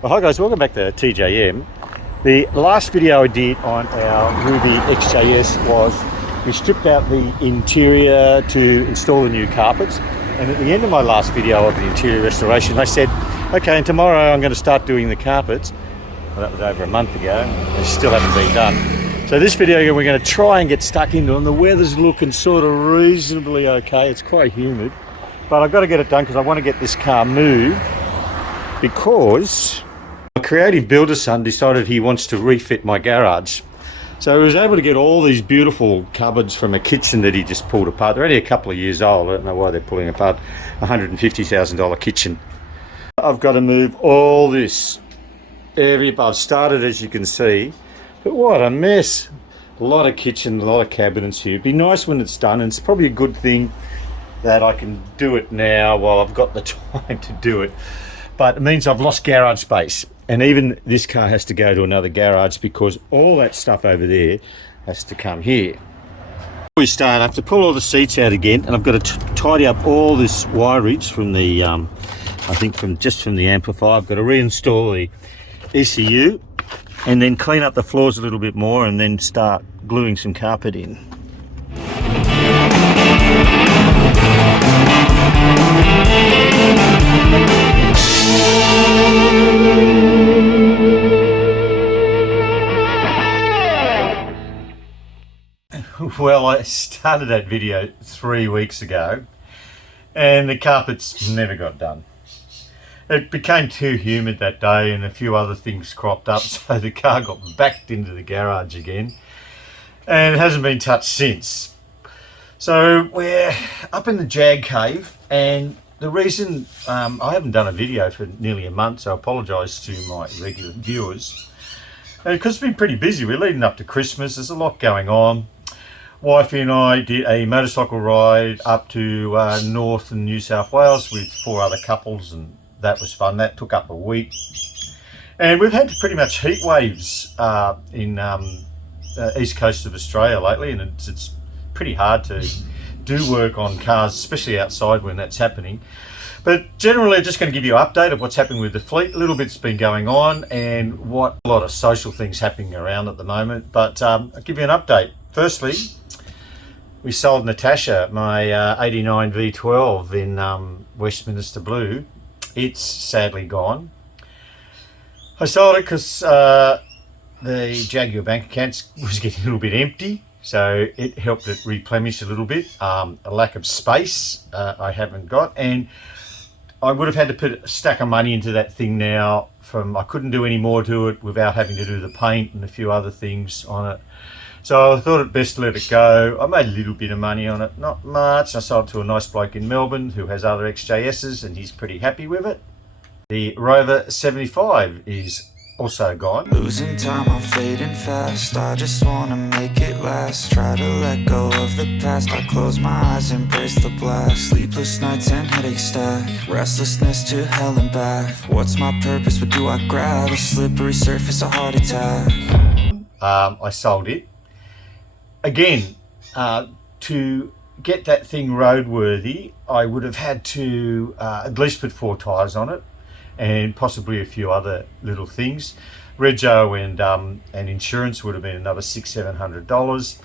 Well, hi guys, welcome back to TJM. The last video I did on our Ruby XJS was we stripped out the interior to install the new carpets, and at the end of my last video of the interior restoration I said, okay, and tomorrow I'm going to start doing the carpets. Well, that was over a month ago and they still haven't been done. So this video we're going to try and get stuck into them. The weather's looking sort of reasonably okay. It's quite humid, but I've got to get it done because I want to get this car moved, because my creative builder son decided he wants to refit my garage. So he was able to get all these beautiful cupboards from a kitchen that he just pulled apart. They're only a couple of years old. I don't know why they're pulling apart a $150,000 kitchen. I've got to move all this area. I've started, as you can see, but what a mess. A lot of kitchen, a lot of cabinets here. It'd be nice when it's done, and it's probably a good thing that I can do it now while I've got the time to do it. But it means I've lost garage space. And even this car has to go to another garage because all that stuff over there has to come here. Before we start, I have to pull all the seats out again, and I've got to tidy up all this wireage from the, I think from the amplifier. I've got to reinstall the ECU and then clean up the floors a little bit more and then start gluing some carpet in. Well, I started that video 3 weeks ago and the carpets never got done. It became too humid that day and a few other things cropped up, so the car got backed into the garage again and it hasn't been touched since. So we're up in the Jag cave, and the reason I haven't done a video for nearly a month, so I apologise to my regular viewers, because it's been pretty busy. We're leading up to Christmas, there's a lot going on. Wifey and I did a motorcycle ride up to northern New South Wales with 4 other couples, and that was fun. That took up a week. And we've had pretty much heat waves in east coast of Australia lately, and it's pretty hard to do work on cars, especially outside when that's happening. But generally, just going to give you an update of what's happening with the fleet. A little bit's been going on, and a lot of social things happening around at the moment. But I'll give you an update. Firstly, we sold Natasha, my 89 V12 in Westminster Blue. It's sadly gone. I sold it because the Jaguar bank account was getting a little bit empty, so it helped it replenish a little bit. A lack of space I haven't got, and I would have had to put a stack of money into that thing now. I couldn't do any more to it without having to do the paint and a few other things on it. So I thought it best to let it go. I made a little bit of money on it, not much. I sold it to a nice bloke in Melbourne who has other XJSs, and he's pretty happy with it. The Rover 75 is also gone. Losing time, I'm fading fast. I just wanna make it last. Try to let go of the past. I close my eyes, embrace the blast. Sleepless nights and headache stack. Restlessness to hell and back. What's my purpose? What do I grab? A slippery surface, a heart attack. I sold it. Again, to get that thing roadworthy, I would have had to at least put 4 tyres on it, and possibly a few other little things. Rego and insurance would have been another $600-700.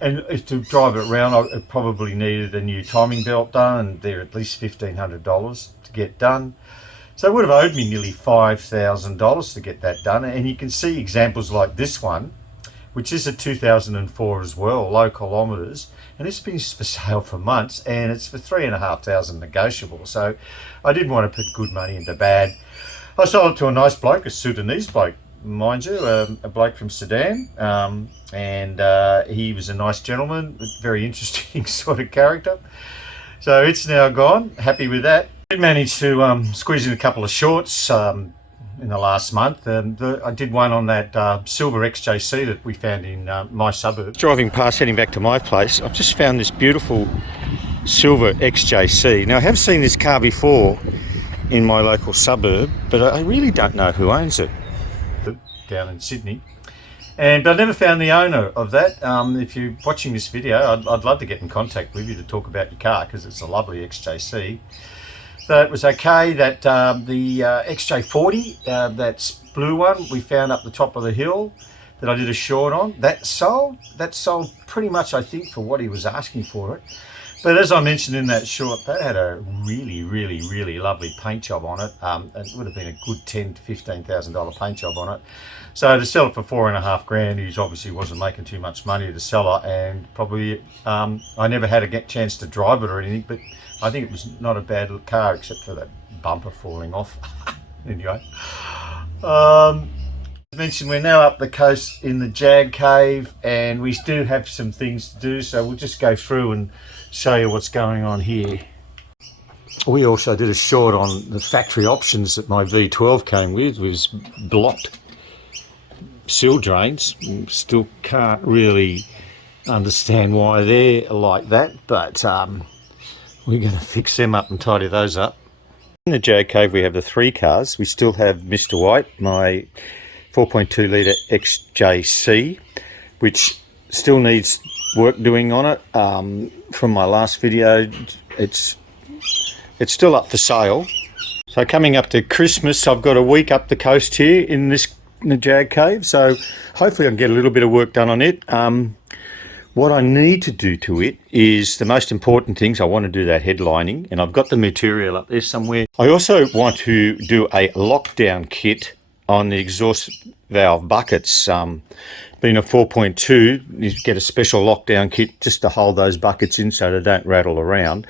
And if to drive it around, I probably needed a new timing belt done, and they're at least $1,500 to get done. So it would have owed me nearly $5,000 to get that done. And you can see examples like this one, which is a 2004 as well, low kilometres, and it's been for sale for months, and it's for $3,500 negotiable. So I didn't want to put good money into bad. I sold it to a nice bloke, a Sudanese bloke, mind you, a bloke from Sudan, and he was a nice gentleman, very interesting sort of character. So it's now gone, happy with that. I did manage to squeeze in a couple of shorts in the last month. I did one on that silver XJC that we found in my suburb. Driving past, heading back to my place, I've just found this beautiful silver XJC. Now I have seen this car before in my local suburb, but I really don't know who owns it. Down in Sydney. But I never found the owner of that. If you're watching this video, I'd love to get in contact with you to talk about your car, because it's a lovely XJC. That was okay. That the XJ40, that blue one we found up the top of the hill that I did a short on, that sold pretty much, I think, for what he was asking for it. But as I mentioned in that short, that had a really lovely paint job on it. It would have been a good $10,000 to $15,000 paint job on it. So to sell it for $4.5 grand, he obviously wasn't making too much money, the seller, and probably I never had a chance to drive it or anything, but I think it was not a bad little car except for that bumper falling off. Anyway, as mentioned, we're now up the coast in the Jag Cave, and we do have some things to do, so we'll just go through and show you what's going on here. We also did a short on the factory options that my V12 came with, was blocked sill drains. Still can't really understand why they're like that, but we're going to fix them up and tidy those up. In the Jag Cave we have the 3 cars. We still have Mr. White, my 4.2 litre XJC, which still needs work doing on it. From my last video, it's still up for sale. So coming up to Christmas, I've got a week up the coast here in the Jag Cave, so hopefully I can get a little bit of work done on it. What I need to do to it is the most important things. I want to do that headlining, and I've got the material up there somewhere. I also want to do a lockdown kit on the exhaust valve buckets. Being a 4.2, you get a special lockdown kit just to hold those buckets in so they don't rattle around.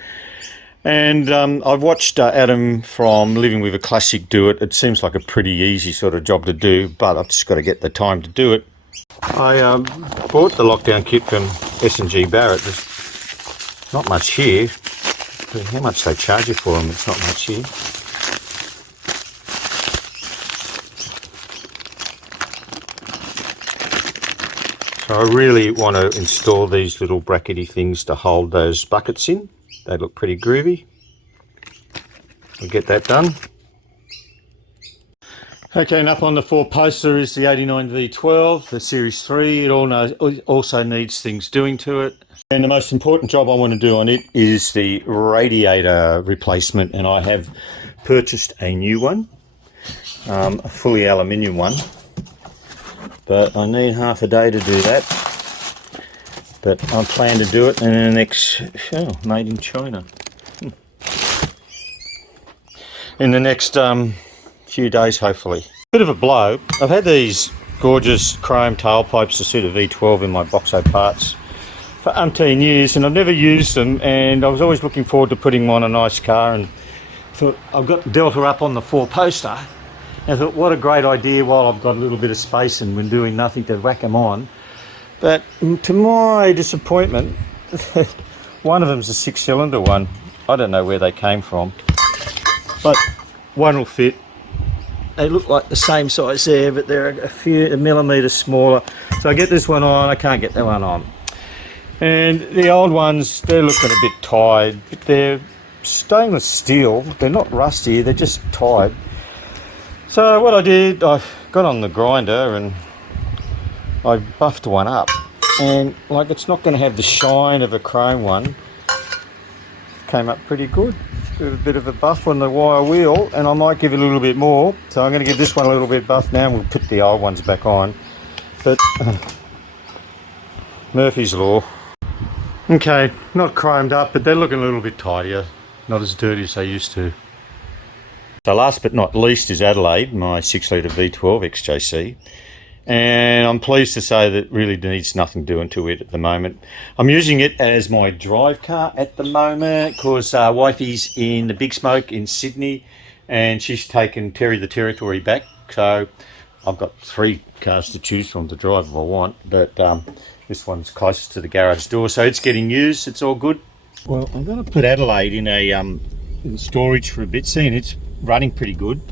And I've watched Adam from Living with a Classic do it. It seems like a pretty easy sort of job to do, but I've just got to get the time to do it. I bought the lockdown kit from S&G Barrett. There's not much here. How much they charge you for them, it's not much here. So I really want to install these little brackety things to hold those buckets in. They look pretty groovy. We'll get that done. Okay, and up on the 4-poster is the 89 V12, the Series 3. It also needs things doing to it. And the most important job I want to do on it is the radiator replacement, and I have purchased a new one, a fully aluminium one. But I need half a day to do that. But I plan to do it in the next, made in China. In the next few days, hopefully. Bit of a blow. I've had these gorgeous chrome tailpipes to suit a V12 in my Boxo parts for umpteen years, and I've never used them, and I was always looking forward to putting them on a nice car, and thought I've got the Delta up on the 4-poster. I thought, what a great idea while I've got a little bit of space and when doing nothing to whack them on. But to my disappointment, one of them's a 6-cylinder one. I don't know where they came from, but one will fit. They look like the same size there, but they're a few millimetres smaller. So I get this one on, I can't get that one on. And the old ones, they're looking a bit tired, but they're stainless steel. They're not rusty, they're just tired. So what I did, I got on the grinder and I buffed one up, and like, it's not going to have the shine of a chrome one. Came up pretty good. With a bit of a buff on the wire wheel, and I might give it a little bit more. So I'm going to give this one a little bit buff now, and we'll put the old ones back on. But Murphy's Law. Okay, not chromed up, but they're looking a little bit tidier. Not as dirty as they used to. So last but not least is Adelaide, my 6-litre V12 XJC. And I'm pleased to say that it really needs nothing doing to it at the moment. I'm using it as my drive car at the moment because wifey's in the Big Smoke in Sydney, and she's taken Terry the Territory back. So I've got 3 cars to choose from to drive if I want, but this one's closest to the garage door, so it's getting used. It's all good. Well, I'm going to put Adelaide in in storage for a bit, seeing it's running pretty good,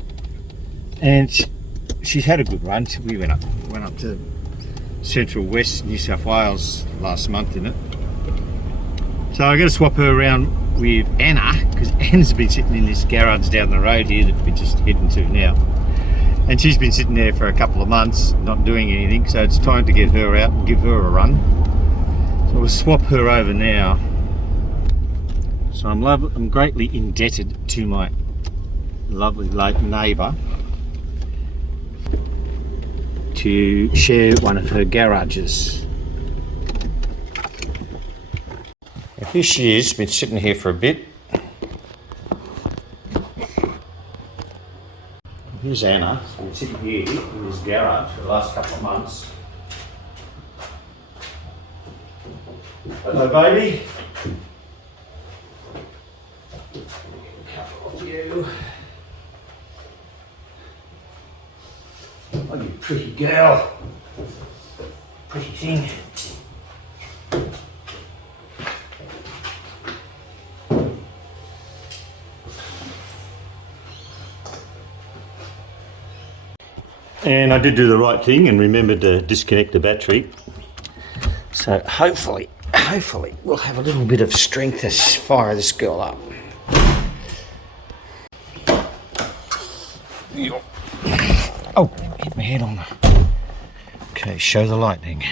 and she's had a good run. We went up to Central West New South Wales last month in it. So I'm going to swap her around with Anna, because Anna's been sitting in this garage down the road here that we're just heading to now, and she's been sitting there for a couple of months not doing anything, so it's time to get her out and give her a run. So we'll swap her over now. So I'm greatly indebted to my lovely late neighbour to share one of her garages. Now, here she is, been sitting here for a bit. Here's Anna, she's been sitting here in this garage for the last couple of months. Hello, baby. Couple of you. Oh, you pretty girl. Pretty thing. And I did do the right thing and remembered to disconnect the battery. So hopefully we'll have a little bit of strength to fire this girl up. Oh, hit my head on the... Okay, show the lightning.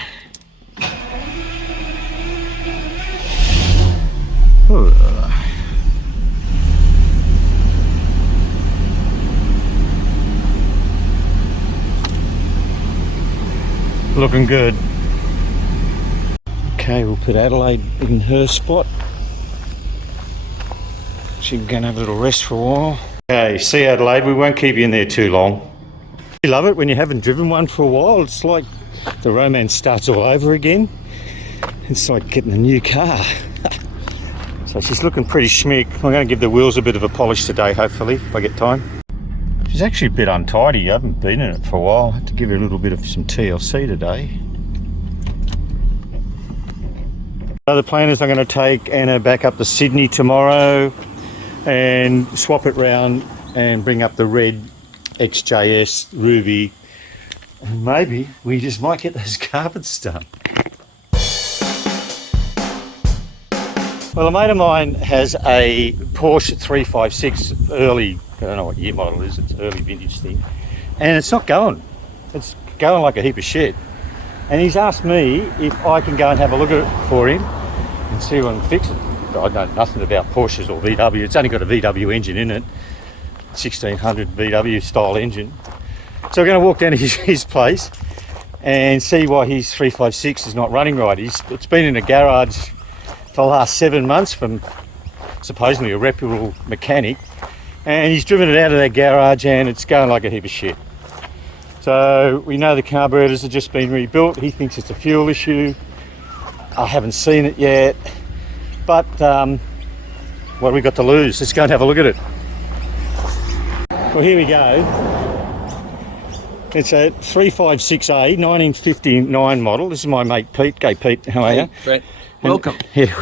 Looking good. Okay, we'll put Adelaide in her spot. She can have a little rest for a while. Okay, see Adelaide, we won't keep you in there too long. You love it when you haven't driven one for a while. It's like the romance starts all over again. It's like getting a new car. So she's looking pretty schmick. I'm going to give the wheels a bit of a polish today, hopefully, if I get time. She's actually a bit untidy. I haven't been in it for a while. I had to give her a little bit of some TLC today. So the plan is I'm going to take Anna back up to Sydney tomorrow and swap it round and bring up the red XJS Ruby. And maybe we just might get those carpets done. Well, a mate of mine has a Porsche 356 early, I don't know what year model it is, it's an early vintage thing, and it's not going. It's going like a heap of shit. And he's asked me if I can go and have a look at it for him and see if I can fix it. I know nothing about Porsches or VW. It's only got a VW engine in it, 1600 VW style engine. So we're going to walk down to his place and see why his 356 is not running right. It's been in a garage for the last 7 months from supposedly a reputable mechanic, and he's driven it out of that garage and it's going like a heap of shit. So we know the carburetors have just been rebuilt. He thinks it's a fuel issue. I haven't seen it yet, but what have we got to lose? Let's go and have a look at it. Well, here we go. It's a 356A 1959 model. This is my mate Pete. Go Pete, how are you? Brett, welcome. Yeah.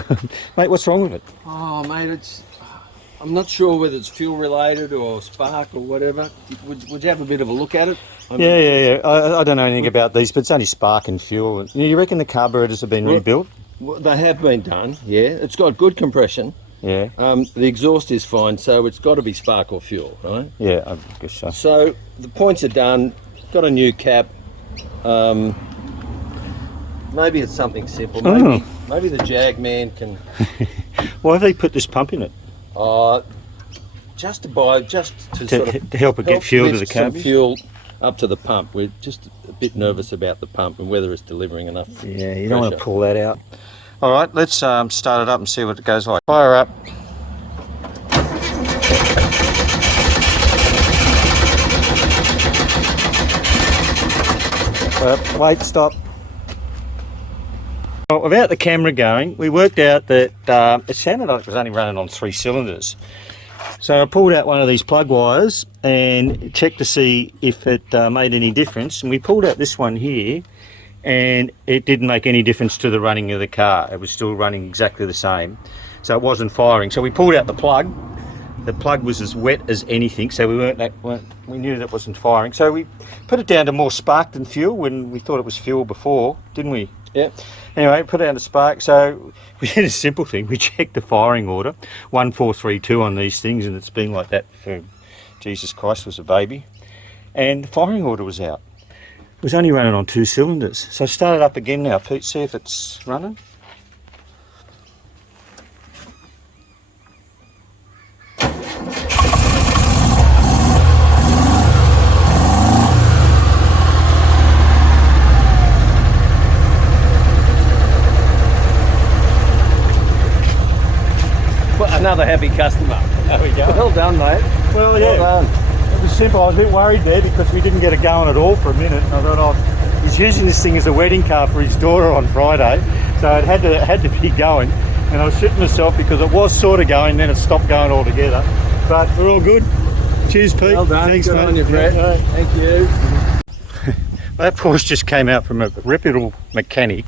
Mate, what's wrong with it? Oh mate, I'm not sure whether it's fuel related or spark or whatever. Would you have a bit of a look at it? Yeah. I don't know anything about these, but it's only spark and fuel. You reckon the carburetors have been rebuilt? Well, they have been done, yeah. It's got good compression. Yeah. The exhaust is fine, so it's got to be spark or fuel, right? Yeah, I guess so. So the points are done, got a new cap. Maybe it's something simple. Maybe the Jag man can... Why have they put this pump in it? Just to sort of to help it get fuel to the some cab. fuel up to the pump. We're just a bit nervous about the pump and whether it's delivering enough. Yeah, you don't want to pull that out. All right, let's start it up and see what it goes like. Fire up. Wait, stop. Well, without the camera going, we worked out that it sounded like it was only running on 3 cylinders. So I pulled out one of these plug wires and checked to see if it made any difference. And we pulled out this one here, and it didn't make any difference to the running of the car. It was still running exactly the same. So it wasn't firing. So we pulled out the plug. The plug was as wet as anything, so we knew that wasn't firing. So we put it down to more spark than fuel when we thought it was fuel before, didn't we? Yeah. Anyway, put it down to spark. So we did a simple thing. We checked the firing order, 1432 on these things, and it's been like that for Jesus Christ was a baby. And the firing order was out. It was only running on 2 cylinders. So start it up again now, Pete, see if it's running. another happy customer. There we go. Well done, mate. Well, yeah. Well done. It was simple. I was a bit worried there because we didn't get it going at all for a minute. And I thought, oh, he's using this thing as a wedding car for his daughter on Friday, so it had to be going. And I was shitting myself because it was sort of going, then it stopped going altogether. But we're all good. Cheers, Pete. Well done. Thanks, Good mate. on you, Brett. Yeah, Thank you. that Porsche just came out from a reputable mechanic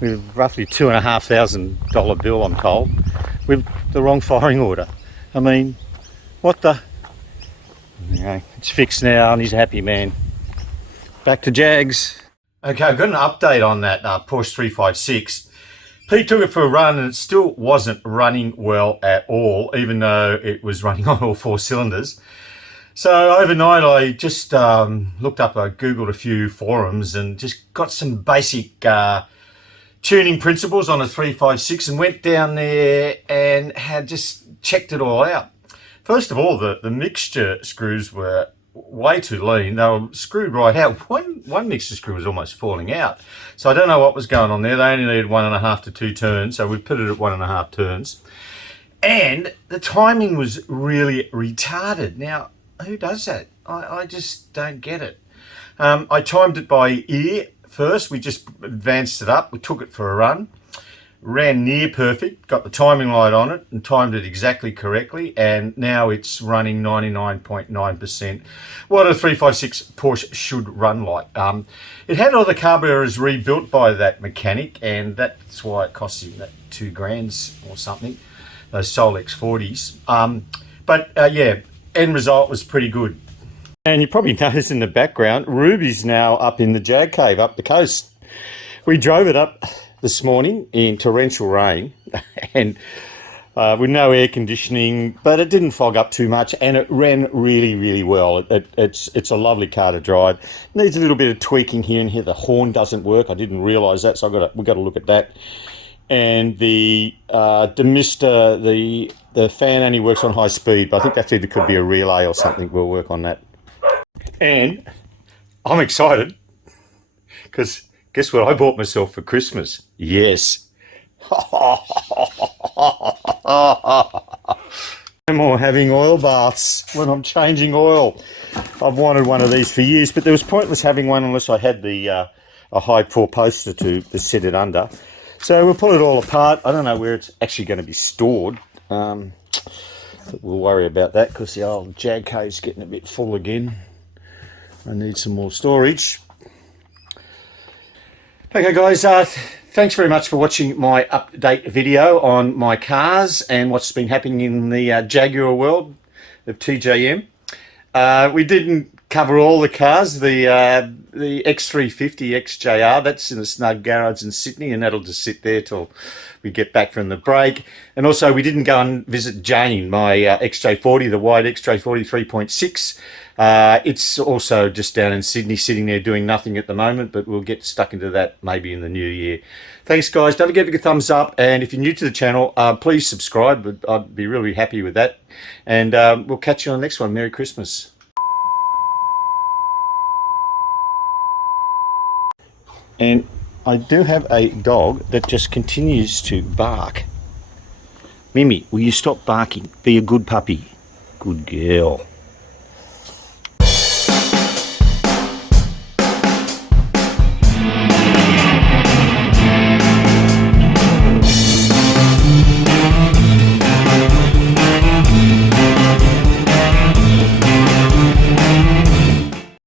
with roughly $2,500 bill, I'm told, with the wrong firing order. I mean, what the? Anyway, it's fixed now and he's a happy man. Back to Jags. Okay, I've got an update on that Porsche 356. Pete took it for a run and it still wasn't running well at all, even though it was running on all 4 cylinders. So overnight I just looked up, I Googled a few forums and just got some basic tuning principles on a 356 and went down there and had just checked it all out. First of all, the mixture screws were way too lean. They were screwed right out. One mixture screw was almost falling out. So I don't know what was going on there. They only needed 1.5 to 2 turns. So we put it at 1.5 turns. And the timing was really retarded. Now, who does that? I just don't get it. I timed it by ear first. We just advanced it up. We took it for a run. Ran near perfect, got the timing light on it and timed it exactly correctly, and now it's running 99.9% what a 356 Porsche should run like. It had all the carburetors rebuilt by that mechanic, and that's why it costs him that $2,000 or something, those Solex 40s. Yeah, end result was pretty good. And you probably noticed in the background, Ruby's now up in the Jag Cave up the coast. We drove it up this morning in torrential rain and with no air conditioning, but it didn't fog up too much and it ran really, really well. It's a lovely car to drive. Needs a little bit of tweaking here and here. The horn doesn't work. I didn't realise that, so we've got to look at that. And the demister, the fan only works on high speed, but I think that either could be a relay or something. We'll work on that. And I'm excited because guess what I bought myself for Christmas? Yes. No more having oil baths when I'm changing oil. I've wanted one of these for years, but there was pointless having one unless I had a high 4-poster to sit it under. So we'll pull it all apart. I don't know where it's actually going to be stored. But we'll worry about that because the old Jag Cave's getting a bit full again. I need some more storage. Okay guys, thanks very much for watching my update video on my cars and what's been happening in the Jaguar world of TJM. We didn't cover all the cars. The X350 XJR, that's in the snug garage in Sydney, and that'll just sit there till we get back from the break. And also we didn't go and visit Jane, my XJ40, the wide XJ40 3.6. It's also just down in Sydney, sitting there doing nothing at the moment, but we'll get stuck into that maybe in the new year. Thanks guys, don't forget to give a thumbs up, and if you're new to the channel, please subscribe. I'd be really happy with that, and we'll catch you on the next one. Merry Christmas. And I do have a dog that just continues to bark. Mimi, will you stop barking? Be a good puppy. Good girl.